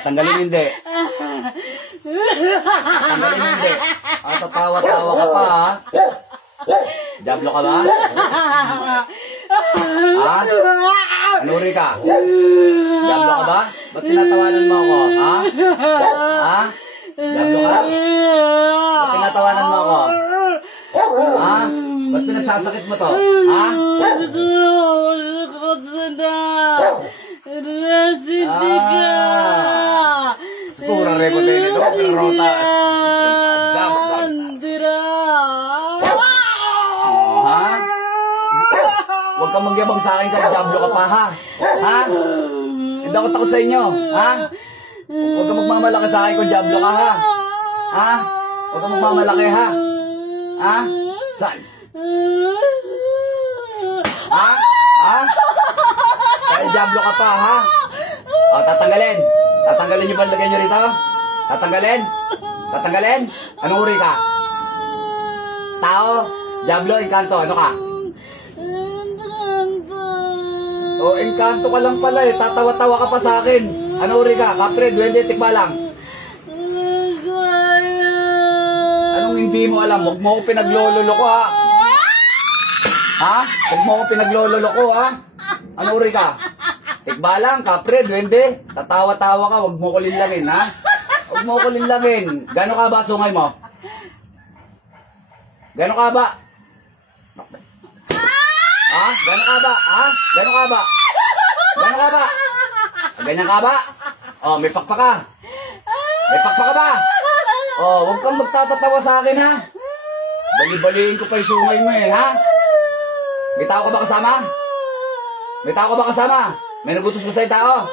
Tatanggalin hindi. Tatanggalin hindi. Tatawa-tawa ka pa, ha? Diablo ka ba? Ha? Anuri ka? Diablo ka ba? Ba't tinatawanan mo ako? Ha? Ha? Diablo ka? Ba't tinatawanan mo ako? Ha? Ba't pinagsasakit mo to? Ha? Stura rin ko din ito. Rota. Huwag kang magyabang sa akin ka, Diablo ka pa, ha? Ha? Hindi ako takot sa inyo, ha? Huwag kang magmamalaki sa akin kung Diablo ka, ha? Ha? Huwag kang magmamalaki, ha? Ha? Saan? Ha? Ha? Kaya Diablo ka pa, ha? O, tatanggalin. Tatanggalin yung panlagay nyo rito? Tatanggalin? Tatanggalin? Anong uri ka? Tao? Diablo? Encanto? Ano ka? O, Encanto ka lang pala eh. Tatawa-tawa ka pa sa akin. Ano uri ka? Kapre, duwende, tikbalang. Anong hindi mo alam? Huwag mo ko pinaglololoko, ha? Ha? Huwag mo ko pinaglololoko, ha? Ano uri ka? Tikbalang, kapre, duwende. Tatawa-tawa ka. Huwag mo ko linlangin, ha? Huwag mo ko linlangin. Gano'n ka ba sungay mo? Gano'n ka ba? Ha? Gano'n ka ba? Ha? Gano'n ka ba? Gano'n ka ba? Ganyan ka ba? Oh, may pakpa ka. May pakpa ka ba? Oh, huwag kang magtatatawa sa akin, ha? Bali-baliin ko pa yung sungay mo, eh, ha? May tao ka ba kasama? May tao ka ba kasama? May nagutos ko sa'yo tao?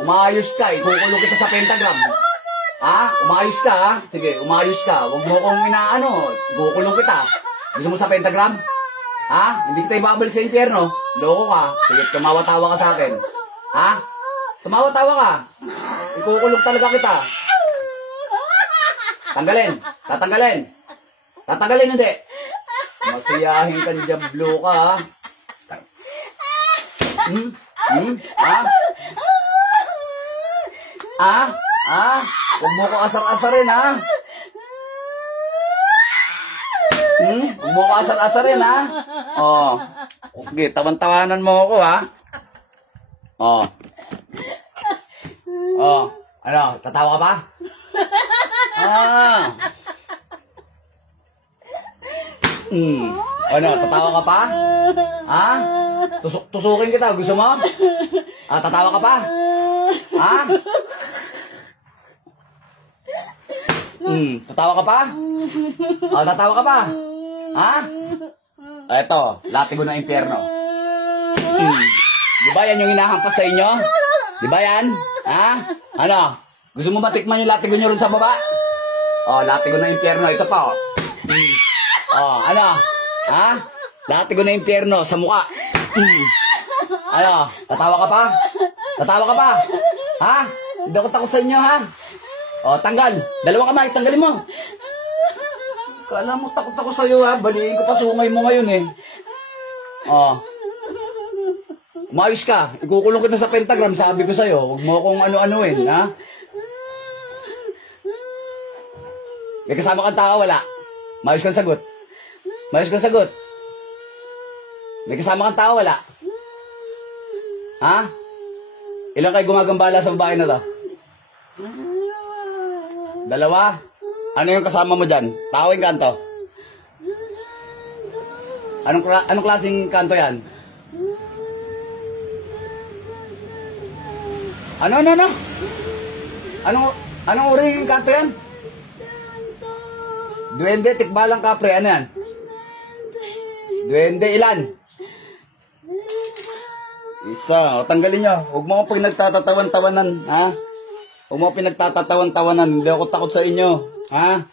Umayos ka, ikukulong kita sa pentagram. Ha? Umayos ka, ha? Sige, umayos ka. Huwag mo kong inaano. Ikukulong kita. Gusto mo sa pentagram? Ha? Hindi kita ibabalik sa impyerno. Loko ka. Sige, tumawa-tawa ka sa akin. Ha? Tumawa-tawa ka. Ikukulong talaga kita. Tanggalin. Tatanggalin. Tatanggalin hindi. Masiyahin ka, Diablo ka, ha? Ha? Ha? Ha? Huwag mo ko asar-asarin, ha? Huwag mo ko asar-asarin, ha? Oh. Okay, tawan-tawanan mo ako, ha? Oh. Oh. Ano? Tatawa ka pa? Ah. Ano? Tatawa ka pa? Ha? Tusukin kita. Gusto mo? Ah, tatawa ka pa? Ha? Tatawa ka pa? Ah, tatawa ka pa? Ha? Eto, latigo ng impyerno. Di ba yan yung hinahampas sa inyo? Di ba yan? Ha? Ano? Gusto mo matikman yung latigo nyo rin sa baba? Oh, latigo ng impyerno. Ito pa, oh. Oh, ano? Ha? Latigo ng impyerno sa mukha. Ano? Tatawa ka pa? Tatawa ka pa? Ha? Hindi ako takot sa inyo, ha? O, tanggal. Dalawang kamay, tanggalin mo. Kala mo takot ako sa'yo, ha? Baliin ko pa sungay mo ngayon, eh. O. Umayos ka. Ikukulong kita sa pentagram, sabi ko sa'yo. Huwag mo akong ano-anoin, ha? May kasama kang tao, wala? Mayos kang sagot. Mayos kang sagot. May kasama kang tao, wala? Ha? Ilan kayo gumagambala sa babae na to? Dalawa? Ano yung kasama mo dyan? Tao yung kanto? Anong klaseng kanto yan? Ano? Anong uri yung kanto yan? Duwende, tikbalang kapre, ano yan? Duwende, ilan? Isa, o tanggalin nyo. Huwag mo akong pinagtatatawan-tawanan, ha? Huwag mo pinagtatatawan-tawanan. Hindi ako takot sa inyo, ha?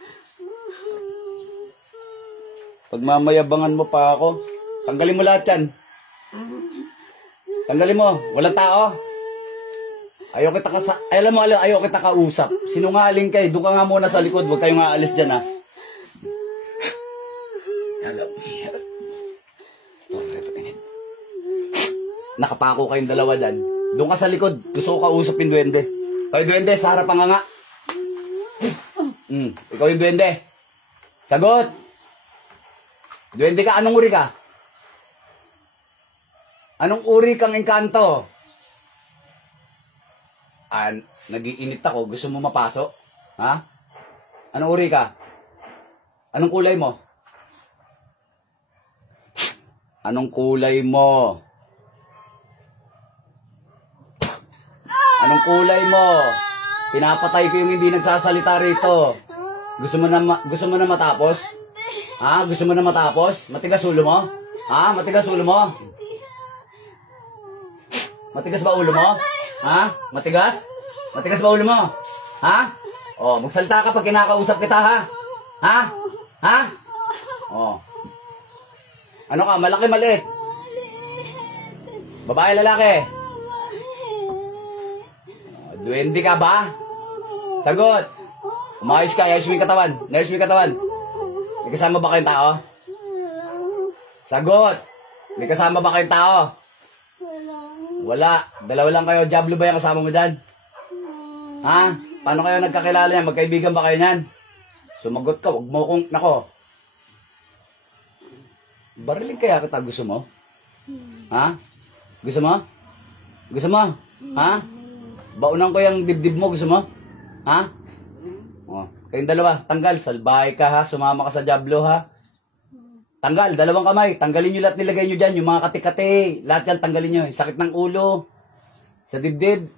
Pagmamayabangan mo pa ako. Tanggalin mo lahat yan. Tanggalin mo, walang tao. Ayaw kita kausap. Sinungaling kayo, doon ka nga muna sa likod. Huwag kayong aalis dyan, ha? Nakapako kayong dalawa dyan. Doon ka sa likod. Gusto ko kausapin, duwende. Hoy, duwende, sa harapan nga nga. Ikaw yung duwende. Sagot. Duwende ka, anong uri ka? Anong uri kang engkanto? Nag-iinit ako. Gusto mo mapasok? Ha? Anong uri ka? Anong kulay mo? Anong kulay mo? Anong kulay mo? Pinapatay ko yung hindi nagsasalita rito. Gusto mo na matapos? Ha? Gusto mo na matapos? Matigas ulo mo? Ha? Matigas ulo mo? Matigas ba ulo mo? Ha? Matigas? Matigas ba ulo mo? Ha? Oh, magsalita ka pag kinakausap kita, ha? Ha? Ha? Oh. Ano ka? Malaki, maliit? Babae, lalaki? Duwende ka ba? Sagot. Umayos ka, ayos mo yung katawan. Ayos mo yung katawan. May kasama ba kayong tao? Sagot. May kasama ba kayong tao? Wala. Dalawa lang kayo. Diablo ba yung kasama mo dyan? Ha? Paano kayo nagkakilala yan? Magkaibigan ba kayo yan? Sumagot ka. Huwag mo kong... Nako. Bariling kaya kita. Gusto mo? Ha? Gusto mo? Gusto mo? Ha? Baunan ko yung dibdib mo. Gusto mo? Ha? Oh. Kayong dalawa. Tanggal. Salbahay ka, ha? Sumama ka sa Diablo, ha? Tanggal, dalawang kamay. Tanggalin nyo lahat, nilagay nyo dyan. Yung mga kati-kati. Lahat yan, tanggalin nyo. Yung sakit ng ulo. Sa dibdib.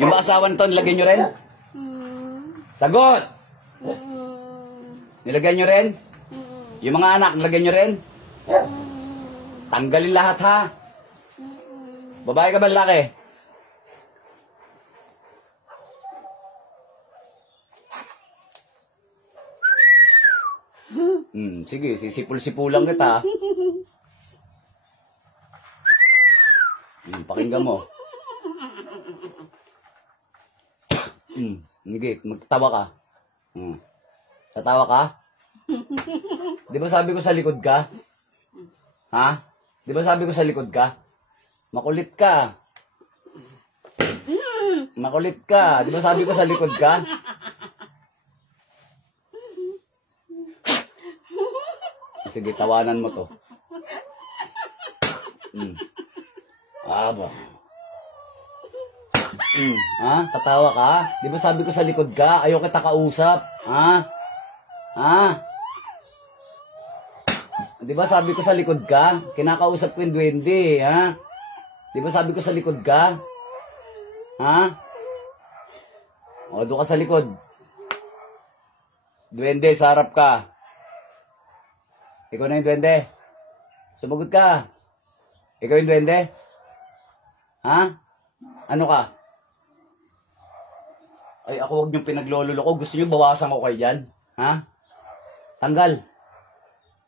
Yung mga asawa nito, nilagay nyo rin? Sagot! Nilagay nyo rin? Yung mga anak, nilagay nyo rin? Tanggalin lahat, ha? Babae ka ba, lalaki? Sige, sisipul-sipulang kita. Pakinggan mo. Sige, magtawa ka. Tatawa ka? Di ba sabi ko sa likod ka? Ha? Di ba sabi ko sa likod ka? Makulit ka. Makulit ka. Di ba sabi ko sa likod ka? Sige, tawanan mo to. Aba. Ha? Tatawa ka? Di ba sabi ko sa likod ka? Ayaw kita kausap. Ha? Ha? Di ba sabi ko sa likod ka? Kinakausap ko yung duwende. Ha? Di ba sabi ko sa likod ka? Ha? O, doon ka sa likod. Duwende, sa harap ka. Ikaw na yung duwende. Sumagot ka. Ikaw yung duwende? Ha? Ano ka? Ay, ako huwag niyong pinaglololo ko. Gusto niyo bawasan ko kayo dyan? Ha? Tanggal.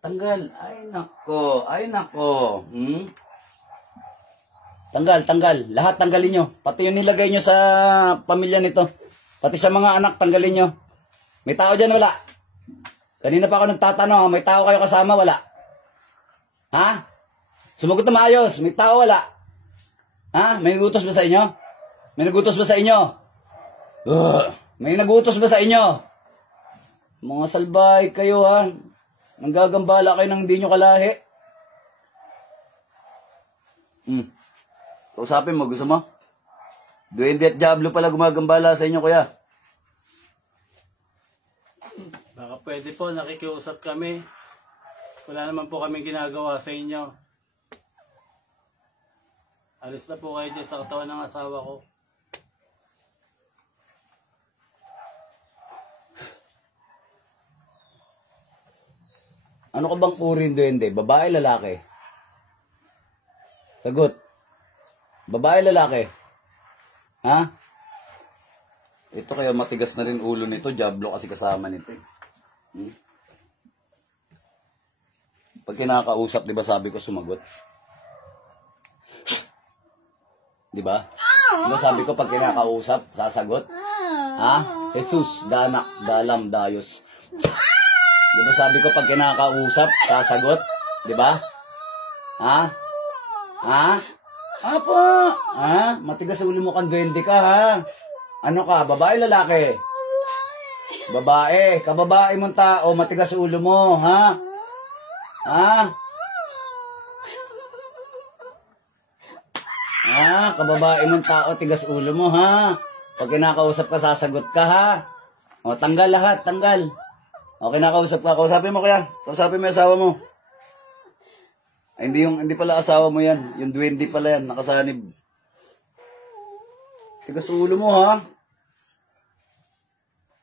Tanggal. Ay, nako. Ay, nako. Tanggal, tanggal. Lahat tanggalin nyo. Pati yung nilagay nyo sa pamilya nito. Pati sa mga anak, tanggalin nyo. May tao dyan, wala? Kanina pa ako nagtatanong, may tao kayo kasama, wala? Ha? Sumagot na maayos, may tao, wala? Ha? May nagutos ba sa inyo? May nagutos ba sa inyo? May nagutos ba sa inyo? Mga salbahay kayo, ha? Nanggagambala kayo ng hindi nyo kalahi. Kausapin mo, gusto mo? Duwende at Diablo pala gumagambala sa inyo, kuya. Baka pwede po, nakikiusap kami. Wala naman po kaming ginagawa sa inyo. Alis na po kayo dyan sa katawan ng asawa ko. Ano ka bang uri ng duwende? Babae, lalaki? Sagot. Babae, lalaki? Ha? Ito kaya matigas na rin ulo nito. Diablo kasi kasama nito. Pag kinakausap, di ba sabi ko sumagot? Di ba? Di ba sabi ko pag kinakausap, sasagot? Ha? Jesus, danak, dalam, dayos. Di ba sabi ko pag kinakausap, sasagot? Di ba? Ha? Ha? Apo! Ha? Matigas sa ulo mo kang duwende ka, ha? Ano ka? Babae, lalaki? Babae. Kababae mong tao, matigas sa ulo mo, ha? Ha? Ha? Kababae mong tao, tigas ulo mo, ha? Pag kinakausap ka, sasagot ka, ha? O, tanggal lahat, tanggal. O, kinakausap ka, kausapin mo kaya. Kausapin mo yung asawa mo. Ay, hindi pala asawa mo yan. Yung duwende pala yan, nakasanib. Tigas ulo mo, ha?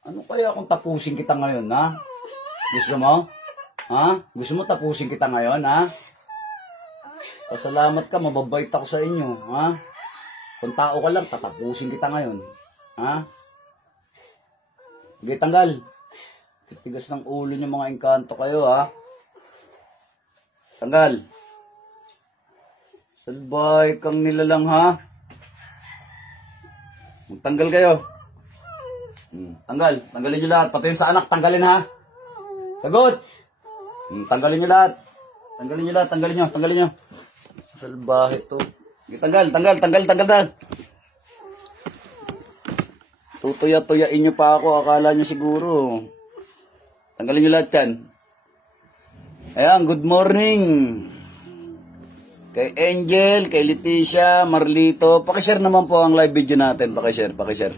Ano kaya kung tapusin kita ngayon, ha? Gusto mo? Ha? Gusto mo tapusin kita ngayon, ha? Pasalamat ka, mababait ako sa inyo, ha? Kung tao ka lang, tatapusin kita ngayon, ha? Sige, tanggal. Titigas ng ulo niyo mga engkanto kayo, ha? Tanggal. Salbay kang nilalang, ha? Magtanggal kayo. Tanggal. Tanggalin niyo lahat. Pati yung sa anak, tanggalin, ha? Sagot. Tanggalin niyo lahat. Tanggalin niyo lahat. Tanggalin niyo. Tanggalin niyo. Salbahe to. Sige, tanggal. Tutuya-tuyain niyo pa ako. Akala niyo siguro. Tanggalin niyo lahat yan. Ayan, good morning. Kay Angel, kay Leticia, Marlito. Pakishare naman po ang live video natin. Pakishare. Pakishare.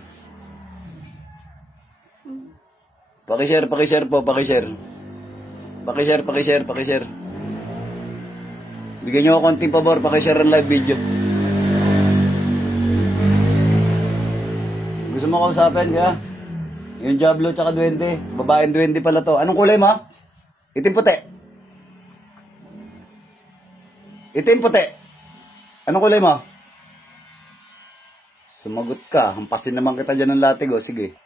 Bigyan niyo ako konting pabor, pakishare ang live video. Gusto mo kausapin, kaya? Yung Diablo tsaka Duwende. Babaeng Duwende pala to. Anong kulay mo? Itim puti. Anong kulay mo? Sumagot ka. Hampasin naman kita dyan ng latigo. Sige.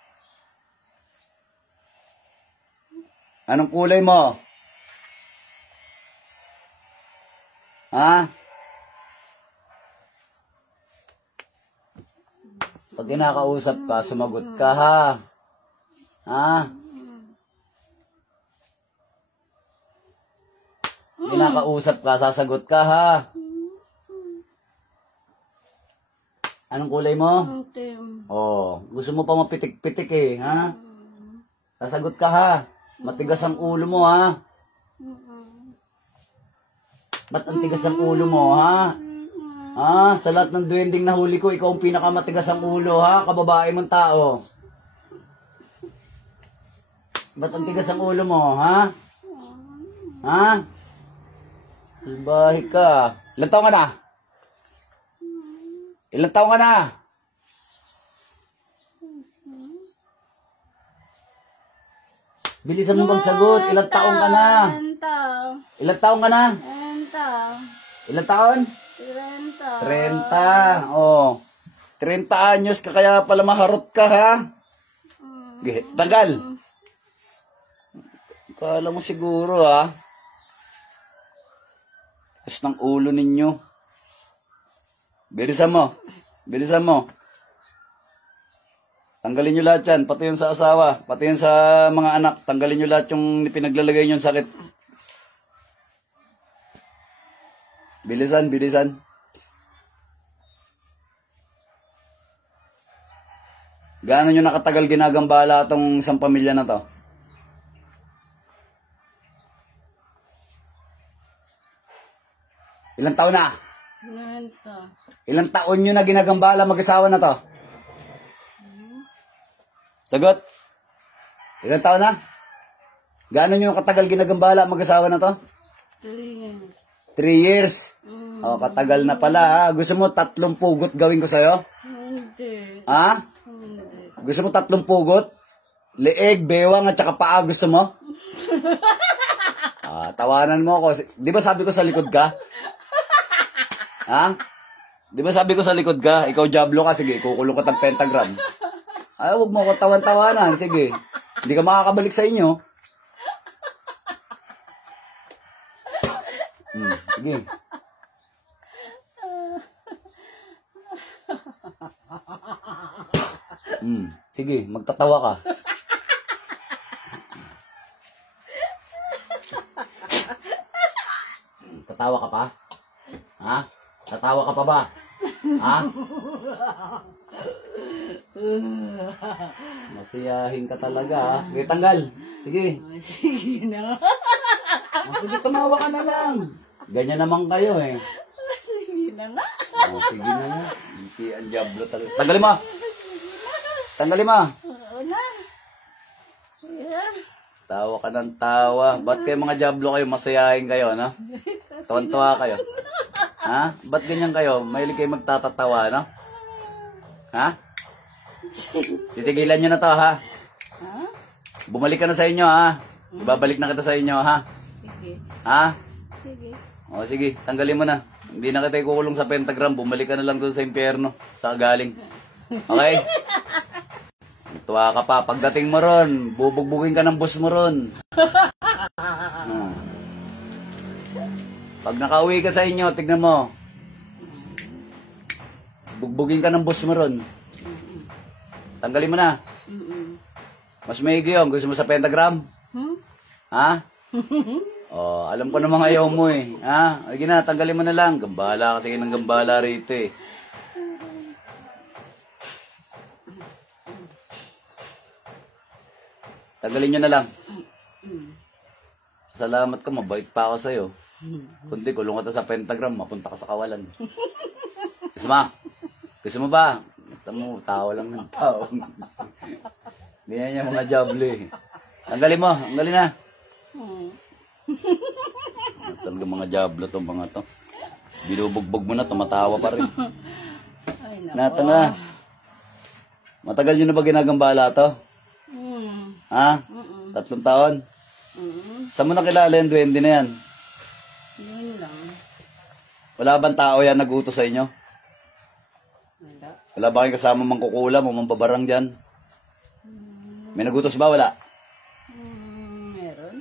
Anong kulay mo? Ha? Pag kinakausap ka, sumagot ka, ha? Ha? Kinakausap ka, sasagot ka, ha? Anong kulay mo? Oh, gusto mo pa mapitik-pitik eh, ha? Sasagot ka, ha? Matigas ang ulo mo, ha? Ba't ang tigas ang ulo mo, ha? Ha? Sa lahat ng duwending nahuli ko, ikaw ang pinakamatigas ang ulo, ha? Kababae mong tao. Ba't ang tigas ang ulo mo, ha? Ha? Salbahe ka. Ilang taong ka na? Bilisan mo magsagot. Ilang taong ka na? Ilang taong ka na? 30. Ilang taon? 30. Oh. 30 anyos ka kaya pala maharot ka, ha? Tanggal. Kala mo siguro, ha? Tapos ng ulo ninyo. Bilisan mo. Tanggalin nyo lahat yan. Pati yung sa asawa. Pati yung sa mga anak. Tanggalin nyo lahat yung pinaglalagay nyo sakit. Bilisan. Gaano nyo nakatagal ginagambala itong isang pamilya na to? Ilang taon na? 90. Ilang taon nyo na ginagambala mag-asawa na to? Sagot? Ilang taon na? Gaano nyo katagal ginagambala mag-asawa na to? 3 years. O, katagal na pala, ha? Gusto mo 3 pugot gawin ko sa'yo? Hindi. Ha? Gusto mo 3 pugot? Leeg, bewang, at saka paa, gusto mo? Tawanan mo ako. Di ba sabi ko sa likod ka? Ha? Di ba sabi ko sa likod ka? Ikaw Diablo ka, sige, kukulong ka ng pentagram. Ay, huwag mo ako tawan-tawanan, sige. Hindi ka makakabalik sa inyo. Sige. Sige, magtatawa ka. Tatawa ka pa? Ha? Tatawa ka pa ba? Ha? Masiyahin ka talaga, ha? Sige, tanggal. Sige. Sige na. Sige, tumawa ka na lang. Ganyan naman kayo, eh. Sige na nga. Sige na nga. Hindi ang diablo talaga. Tanggalin mo! Tanggalin mo! Oo na. Yeah. Tawa ka ng tawa. Ba't kayo mga diablo kayo? Masayahin kayo, no? Tawan-tawa kayo. Ha? Ba't ganyan kayo? Mahilig kayo magtatatawa, no? Ha? Titigilan nyo na to, ha? Ha? Bumalik ka na sa inyo, ha? Ibabalik na kita sa inyo, ha? Sige. Ha? Sige. O, sige. Tanggalin mo na. Hindi na kita ikukulong sa pentagram. Bumalik ka na lang doon sa impyerno. Sa galing. Okay? Tuwa ka pa. Pagdating mo ron, bubugbugin ka ng boss mo ron. Pag nakauwi ka sa inyo, tignan mo. Bugbugin ka ng boss mo ron. Tanggalin mo na. Mas maigi yun. Gusto mo sa pentagram? Ha? Oh, alam ko namang ayaw mo eh. Ha? Sige na, tanggalin mo na lang. Gambala kasi ng gambala rito eh. Tanggalin nyo na lang. Salamat ka, mabait pa ako sa'yo. Kundi kulong ka sa pentagram, mapunta ka sa kawalan. Gusto mo? Gusto mo ba? Gusto mo, tao lang ng tao. Ganyan yung mga jable eh. Tanggalin mo, tanggalin na. Talaga mga jablo to, mga to. Binubugbog mo na, tumatawa pa rin. Ay, naku. Nata na. Matagal nyo na ba ginagambala to? Ha? 3 taon? Saan mo nakilala yung duwende na yan? Yun lang. Wala bang tao yan nag-utos sa inyo? Wala. Wala ba kayong kasama mangkukulam o mambabarang dyan? May nagutos ba? Wala? Meron.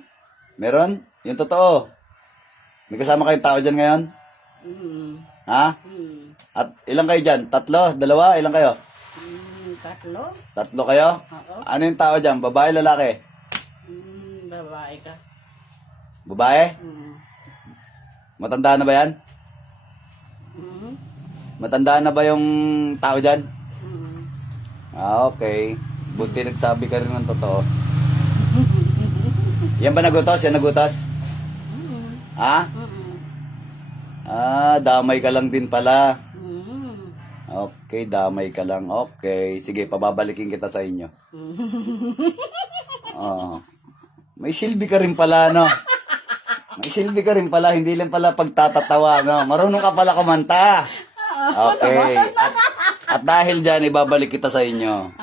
Meron? Yung totoo. May kasama kayong tao dyan ngayon? Ha? At ilang kayo dyan? 3? 2? Ilang kayo? 3. 3 kayo? Oo. Ano yung tao dyan? Babae, lalaki? Babae ka. Babae? Matanda na ba yan? Matanda na ba yung tao dyan? Ah, okay. Buti nagsabi ka rin ng totoo. Yan ba nagutos? Yan nagutos? Ha? Ah, damay ka lang din pala. Okay, damay ka lang. Okay, sige, pababalikin kita sa inyo. Oh. May silbi ka rin pala, no? May silbi ka rin pala, hindi lang pala pagtatatawa, no? Marunong ka pala kumanta. Okay. At dahil dyan, ibabalik kita sa inyo.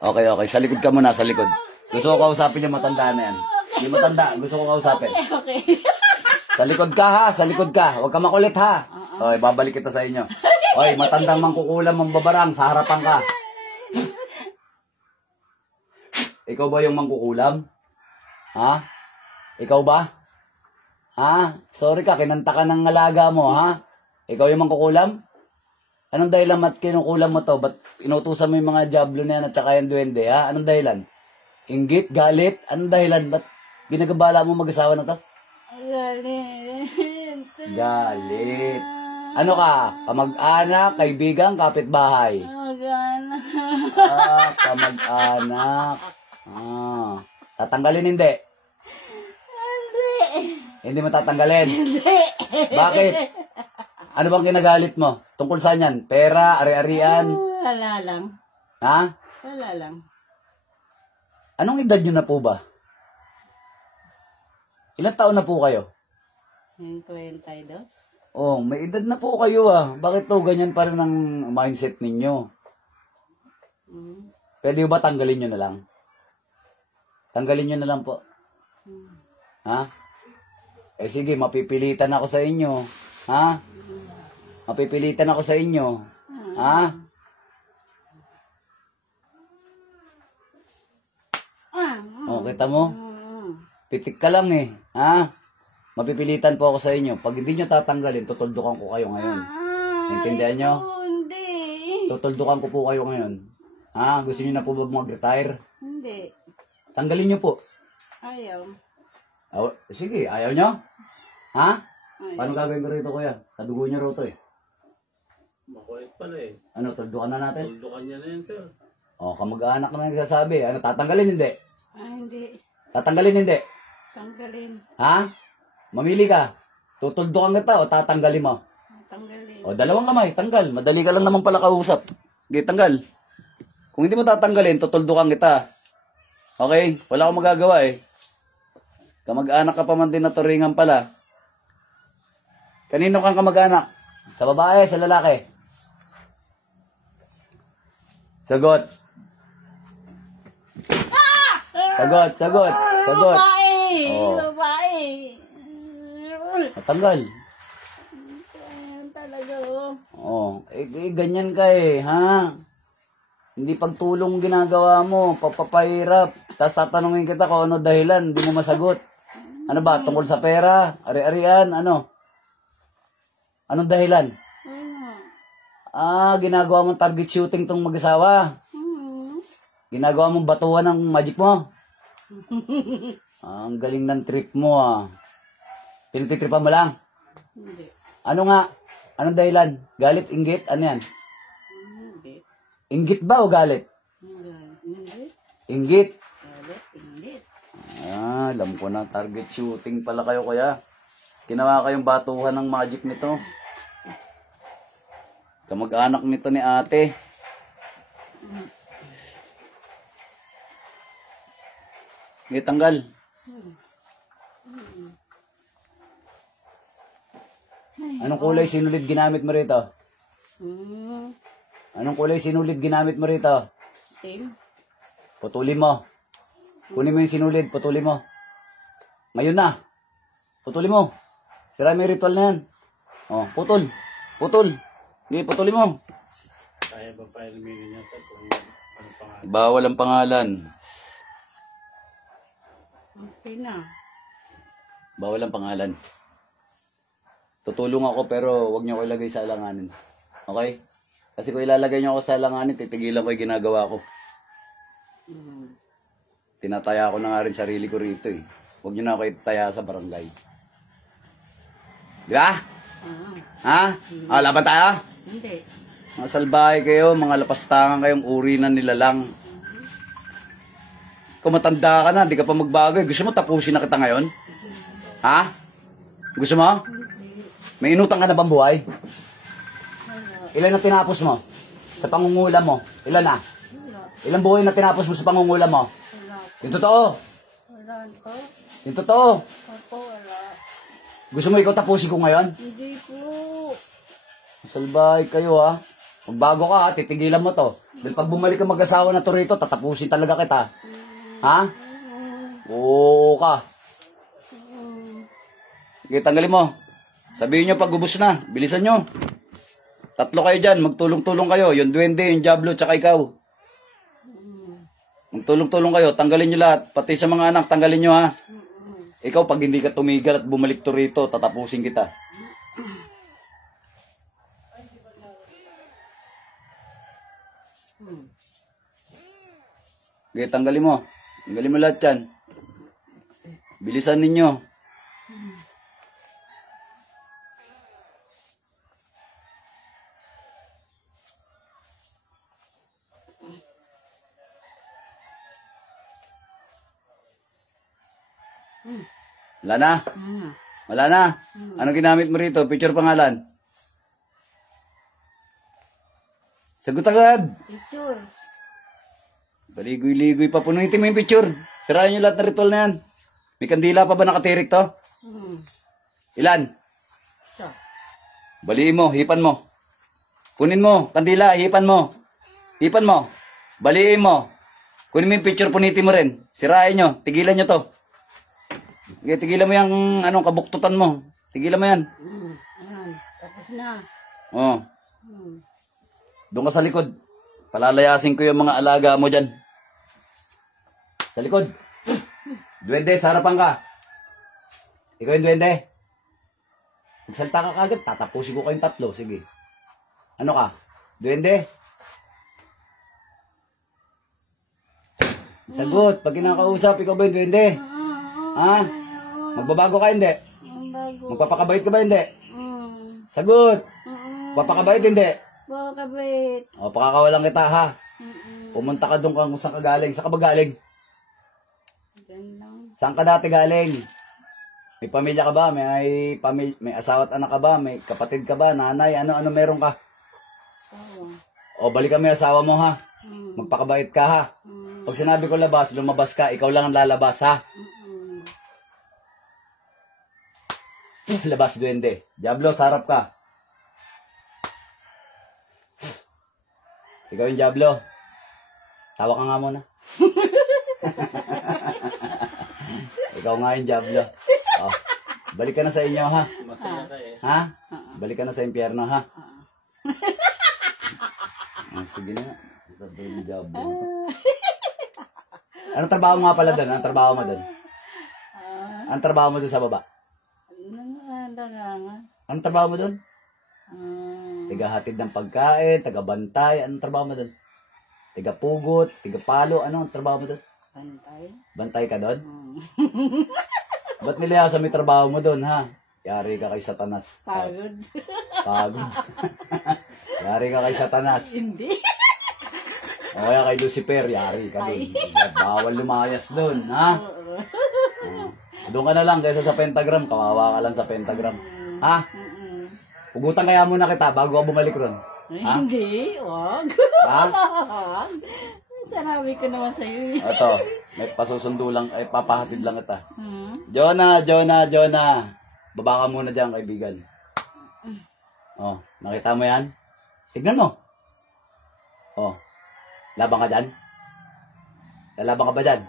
Okay, okay. Sa likod ka muna, sa likod. Gusto ko kausapin yung matanda na yan. Yung matanda, gusto ko kausapin. Okay. Sa likod ka, ha? Sa likod ka. Huwag ka makulit, ha? Okay, babalik kita sa inyo. Okay, matandang mangkukulam, mambabarang, sa harapan ka. Ikaw ba yung mangkukulam? Ha? Ikaw ba? Ha? Sorry ka, kinanta ka ng alaga mo, ha? Ikaw yung mangkukulam? Anong dahilan at kinukulam mo to? Ba't inutusan mo yung mga diablo na yan at saka yung duwende, ha? Anong dahilan? Inggit? Galit? Anong dahilan? Ba't ginagabala mo mag-asawa na to? Galit. Galit. Ano ka? Kamag-anak, kaibigan, kapitbahay? Magana. Ah, kamag-anak. Ah. Tatanggalin hindi? Hindi. Hindi mo tatanggalin? Hindi. Bakit? Ano bang kinagalit mo? Tungkol saan yan? Pera, ari-arian? Wala lang. Ha? Wala lang. Anong edad nyo na po ba? Ilang taon na po kayo? Yung 22. Oh, may edad na po kayo ah. Bakit to ganyan pa rin ang mindset ninyo? Pwede ba tanggalin nyo na lang? Tanggalin nyo na lang po. Ha? Eh sige, mapipilitan ako sa inyo. Ha? Mapipilitan ako sa inyo. Ha? Oh, kita mo? Pitik ka lang eh. Ha? Mapipilitan po ako sa inyo. Pag hindi nyo tatanggalin, tutuldukan ko kayo ngayon. Intindihan nyo? Hindi. Tutuldukan ko po kayo ngayon. Ha? Gusto nyo na po ba mag-retire? Hindi. Tanggalin nyo po. Ayaw. Oh, sige, ayaw nyo? Ha? Paano gagawin ko rito, kuya? Kadugo niyo raw to eh. Makulit pala eh. Ano, tuldukan na natin? Tuldukan niya na yan, sir. O, kamag-anak na nagsasabi. Ano, tatanggalin hindi? Hindi. Tatanggalin hindi? Tanggalin. Ha? Mamili ka. Tutuldukan kita o tatanggalin mo? Tanggalin. O, dalawang kamay, tanggal. Madali ka lang naman pala kausap. Okay, tanggal. Kung hindi mo tatanggalin, tutuldukan kita. Okay? Wala akong magagawa eh. Kamag-anak ka pa man din na turingan pala. Kanino kang kamag-anak? Sa babae, sa lalaki? Sagot. Sagot, sagot, sagot. Babae! Oo. Babae! Matanggal. Ayan talaga, oh. Oh, ganyan ka eh, ha? Hindi pagtulong ginagawa mo, papapahirap. Tapos tatanungin kita kung ano dahilan, hindi mo masagot. Ano ba, tungkol sa pera? Ari-arian, ano? Anong dahilan? Ano? Ginagawa mong target shooting tong mag-asawa. Ginagawa mong batuhan ng magic mo. Ang galing ng trip mo, ah. Pinagtitripan mo lang. Hindi. Ano nga? Anong dahilan? Galit, inggit? Ano yan? Hindi. Inggit ba o galit? Hindi. Inggit. Galit. Hindi. Alam ko na. Target shooting pala kayo, kuya. Ginawa kayong batuhan ng magic nito. Kamag-anak nito ni ate. Ngayon, tanggal. Anong kulay sinulid ginamit mo rito? Anong kulay sinulid ginamit mo rito? Team. Putulin mo. Kunin mo yung sinulid, putulin mo. Ngayon na. Putulin mo. Sira mo yung ritual na yan. Oh, putol. Putol. Hindi, putulin mo. Kaya ba pa iluminin niya, sir, kung ano pangalan? Bawal ang pangalan. Okay na. Bawal ang pangalan. Tutulong ako pero wag niyo ko ilagay sa alanganin. Okay? Kasi kung ilalagay niyo ako sa alanganin, titigilan ko yung ginagawa ko. Tinataya ko na nga rin sarili ko rito eh. Huwag niyo na ako itaya sa barangay. Di ba? Ha? Laban tayo? Hindi. Mga salbahe kayo, mga lapastangan kayong uri na nilalang. Kung matanda ka na, di ka pa magbago eh. Gusto mo tapusin na kita ngayon? Ha? Gusto mo? May inutang ka na bang buhay? Ilan na tinapos mo? Sa pangungula mo? Ilan na? Ilang buhay na tinapos mo sa pangungula mo? Yung totoo. Wala po. Yung totoo. Ako, wala. Gusto mo ikaw tapusin ko ngayon? Hindi po. Salbahe kayo ha. Magbago ka ha, titigilan mo to. Dahil pag bumalik ka mag-asawa na to rito, tatapusin talaga kita. Ha? Oo ka. Sige, tanggalin mo. Sabihin nyo pag ubos na. Bilisan nyo. 3 kayo dyan. Magtulong-tulong kayo. Yung duwende, yung Diablo, tsaka ikaw. Magtulong-tulong kayo. Tanggalin nyo lahat. Pati sa mga anak, tanggalin nyo ha. Ikaw, pag hindi ka tumigil at bumalik to rito, tatapusin kita. Okay, tanggalin mo. Tanggalin mo lahat yan. Bilisan ninyo. Wala na? Wala na? Anong ginamit mo rito? Picture pangalan? Sagot agad. Picture. Baligoy-ligoy pa. Punuitin mo yung picture. Sirayan nyo lahat ng ritual na yan. May kandila pa ba nakatirik to? Ilan? Siya. Baliin mo, hipan mo. Kunin mo, kandila, hipan mo. Hipan mo. Baliin mo. Kunin mo yung picture, punitin mo rin. Sirayan nyo, tigilan nyo to. Okay, tigilan mo yung kabuktutan mo. Tigilan mo yan. Ayan. Tapos na. Oh. Doon ka sa likod. Palalayasin ko yung mga alaga mo dyan. Sa likod. Duwende, sa harapan ka. Ikaw yung duwende. Magsalita ka kagad, tatapusin ko kayong 3. Sige. Ano ka? Duwende? Sagot, pag kinakausap, ikaw ba yung duwende? Ha? Magbabago ka, hindi? bago. Magpapakabait ka ba hindi? Mm. Sagot! Mm. Magpapakabait hindi? Bakabait. O, pakakawalan kita ha. Mm. Pumunta ka doon kung saan ka galing. Saan ka ba galing? Yan lang. Saan ka dati galing? May pamilya ka ba? May asawa at anak ka ba? May kapatid ka ba? Nanay? Ano meron ka? Oo. O, balikan mo yung asawa mo ha. Mm. Magpakabait ka ha. Mm. Pag sinabi ko labas, lumabas ka. Ikaw lang ang lalabas ha. Mm. Labas, duwende. Diablo, sarap ka. Ikaw yung Diablo. Tawa ka nga muna. Ikaw nga yung Diablo. Oh, balik ka na sa inyo ha. Masaya ka eh. Ha? Balik ka na sa impyerno ha. Sige na. Sabi yung Diablo. Anong trabaho mo nga pala doon? Anong trabaho mo doon? Anong trabaho mo doon sa baba? Anong trabaho mo doon? Tigahatid ng pagkain, tagabantay. Anong trabaho mo doon? Tigapugot, tigapalo. Anong trabaho mo doon? Bantay. Bantay ka doon? Mm. Ba't niliyasa may trabaho mo doon, ha? Yari ka kay Satanas. Pagod. Pagod. Yari ka kay Satanas. Hindi. O kaya kay Lucifer, yari ka doon. Bawal lumayas doon, ha? Doon ka na lang kaysa sa pentagram. Kawawa ka lang sa pentagram. Ha? Mm-mm. Ugutan kaya muna kita bago ka bumalik ron. Ha? Hindi. Wag. Ha? Wag. Sanabi ko naman sa'yo. Ito, may pasusundo lang, ay papahatid lang kita. Hmm? Jonah. Baba ka muna dyan, kaibigan. Oh, nakita mo yan? Tignan mo. Oh, labang ka dyan? Lalabang ka ba dyan?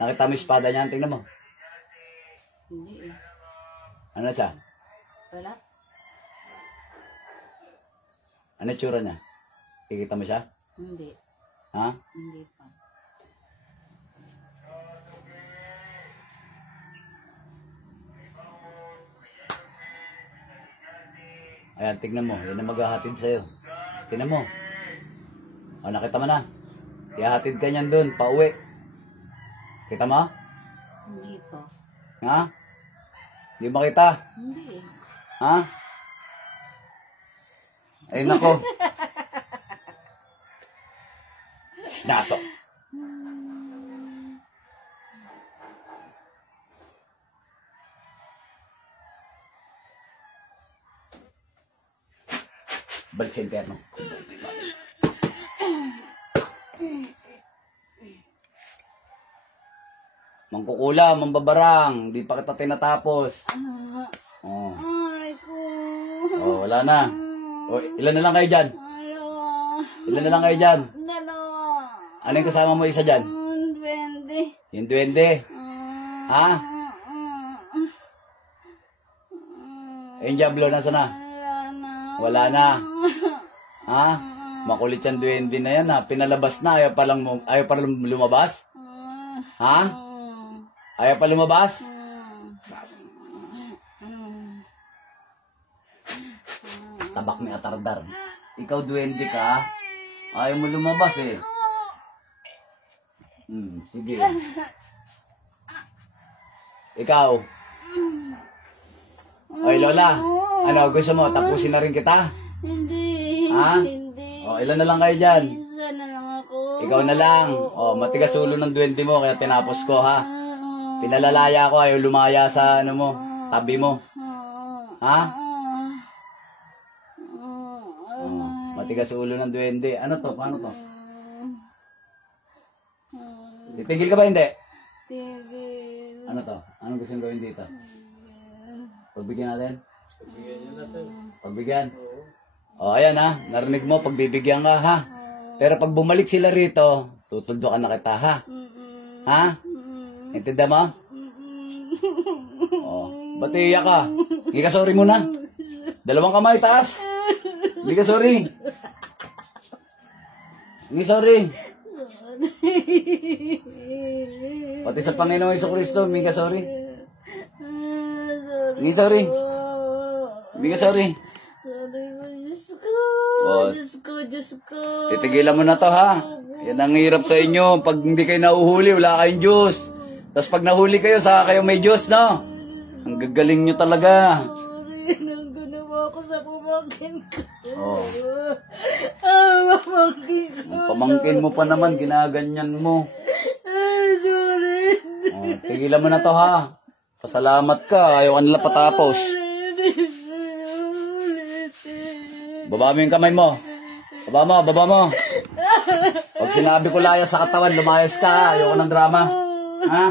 Nakita mo yung espada niyan? Tignan mo. Hindi eh. Ano siya? Wala. Ano yung tsura niya? Kikita mo siya? Hindi. Ha? Hindi pa. Ayan, tignan mo. Yan ang maghahatid sa'yo. Tignan mo. O, nakita mo na. Ihahatid ka niyan dun, pauwi. Kita mo? Hindi pa. Ha? Hindi mo makita? Hindi eh. Ha? Ay, nako. Snaso. Balik sa impyerno. Mangkukula, mambabarang, di pa kita tinatapos. Oh. Ay ko. Oh, wala na. Oh, ilan na lang kayo dyan? Dalawa. Ilan na lang kayo dyan? Dalawa. Ano yung kasama mo isa dyan? 20. Yung duwende. Ha? Eh, yung Diablo, nasa na? Wala Wala na. na. Ha? Makulit yung duwende na yan ha. Pinalabas na, ayaw pa lang lumabas? Ha? Ayaw pa lumabas? Tabak ni Atardar. Ikaw duwende ka, ayaw mo lumabas eh. Sige. Ikaw. Oy Lola, ano gusto mo? Tapusin na rin kita? Hindi. Ha? Hindi. O, ilan na lang kayo dyan? Isa na lang ako. Ikaw na lang. O, matigas ulo ng duwende mo, kaya tinapos ko ha. Pinalalaya ko, ayaw lumaya sa ano mo, tabi mo. Ha? Matigas ulo ng duwende. Ano to? Paano to? Titigil ka ba hindi? Tigil. Ano to? Anong gusto nyo gawin dito? Pagbigyan natin? Pagbigyan nyo na sir. Pagbigyan? Oo. O, ayan ha. Narinig mo, pagbibigyan ka ha. Pero pag bumalik sila rito, tutuldukan na kita ha. Ha? Intinda mo? O, ba't iiyak ka? Hindi ka sorry muna. Dalawang kamay, taas. Hindi ka sorry. Hindi sorry. Pati sa Panginoong Jesucristo, hindi ka sorry. Hindi sorry. Hindi ka sorry. Sorry ko, Diyos ko. Oh. Diyos ko, Diyos ko. Titigilan mo na to ha. Yan ang hirap sa inyo. Pag hindi kayo nahuhuli, wala kayong Diyos. Tapos pag nahuli kayo, saka kayo may Diyos, no? Diyos ko, Ang gagaling nyo talaga. Sorry, nang ginawa ko sa pamangkin ko. Oh. Pamangkin ko. Ang pamangkin mo pa naman, ginaganyan mo. Sorry. Oh, tigilan mo na to ha. Pasalamat ka, ayaw ka nila patapos. Baba mo yung kamay mo. Baba mo, baba mo. Pag sinabi ko layas sa katawan, lumayas ka ha. Ayaw ko ng drama. Ha?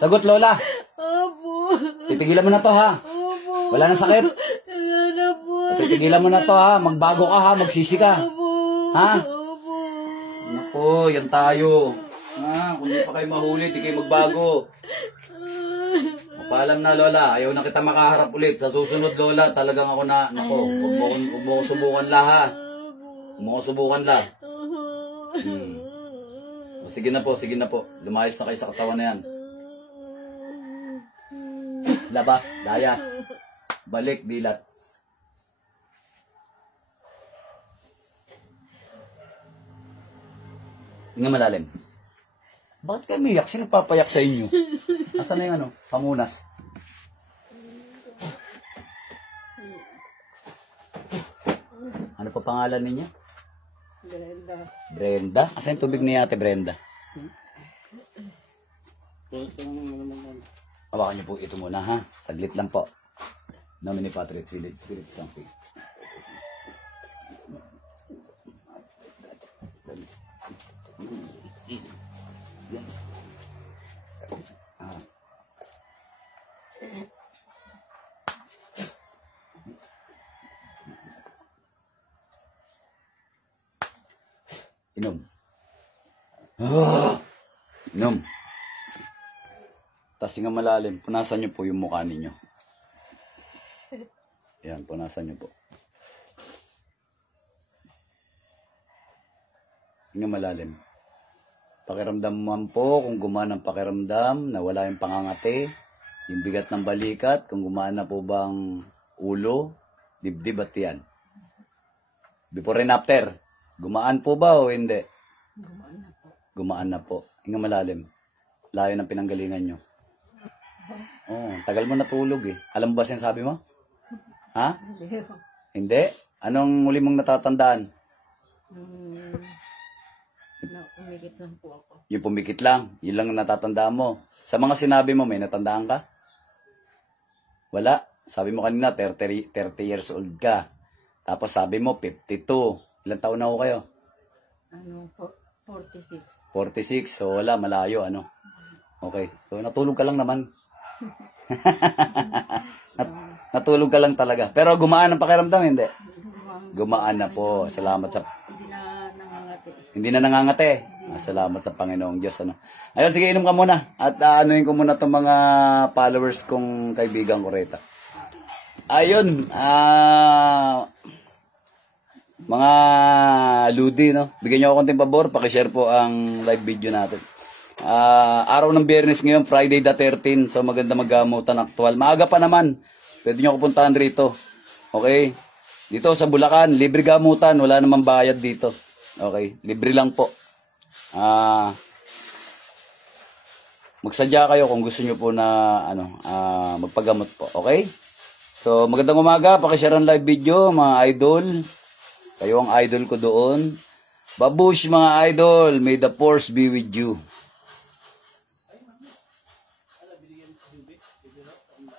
Sagot, Lola. Opo. Titigilan mo na to ha. Opo. Wala nang sakit. Wala na po. Titigilan mo na to ha. Magbago ka ha. Magsisi ka. Opo. Ha? Opo. Naku, yan tayo. Ha? Kung di pa kayo mahuli, di kayo magbago. Paalam na, Lola. Ayaw na kita makaharap ulit. Sa susunod, Lola, talagang ako na, nako, huwag mo ko subukan la, ha? Huwag mo ko subukan la. O, sige na po. Lumayas na kayo sa katawan na yan. Labas, layas. Balik, dilat. Nga malalim. Bakit kayo umiyak? Sino papayak sa inyo? Asan na yung ano? Pamunas. Ano pa pangalan ninyo? Brenda. Brenda? Asan yung tubig ni Ate Brenda? Hawakan niyo po ito muna ha. Saglit lang po. Nomine Patri et Filii et Spiritus Sancti. Inom. Inom. Tapos nga malalim, punasan nyo po yung mukha ninyo. Yan, punasan nyo po. Nga malalim. Pakiramdam mo po kung gumaan ang pakiramdam, na wala yung pangangati, yung bigat ng balikat, kung gumaan na po bang ulo, dibdib at yan. Before and after. Gumaan po ba o hindi? Gumaan na po. Gumaan na po. Hinga malalim. Layo ng pinanggalingan nyo. Oh, tagal mo natulog eh. Alam mo ba sinasabi mo? Ha? Hindi? Anong huli mong natatandaan? Umikit lang po ako. Yung pumikit lang. Yun lang ang natatandaan mo. Sa mga sinabi mo, may natandaan ka? Wala. Sabi mo kanina, 30 years old ka. Tapos sabi mo, 52. Ilang taon na ho kayo? 46. 46. So wala, malayo ano. Okay. So natulog ka lang naman. Natulog ka lang talaga. Pero gumaan ang pakiramdam, hindi? Gumaan na po. Salamat sa... Hindi na nangangati. Hindi na nangangate. Salamat sa Panginoong Diyos. Ano. Ayun, sige, inom ka muna. At anuin ko muna itong mga followers kong kaibigan ko rito. Ayun, mga Ludi, no? Bigyan niyo ako konting pabor, pakishare po ang live video natin. Araw ng Biyernes ngayon, Friday the 13, so maganda maggamutan aktual. Maaga pa naman, pwede niyo ako puntahan rito. Okay? Dito sa Bulacan, libre gamutan, wala namang bayad dito. Okay? Libre lang po. Magsadya kayo kung gusto niyo po na magpagamot po. Okay? So, magandang umaga, pakishare ang live video, mga idol. Kayo ang idol ko doon. Babush mga idol, may the force be with you.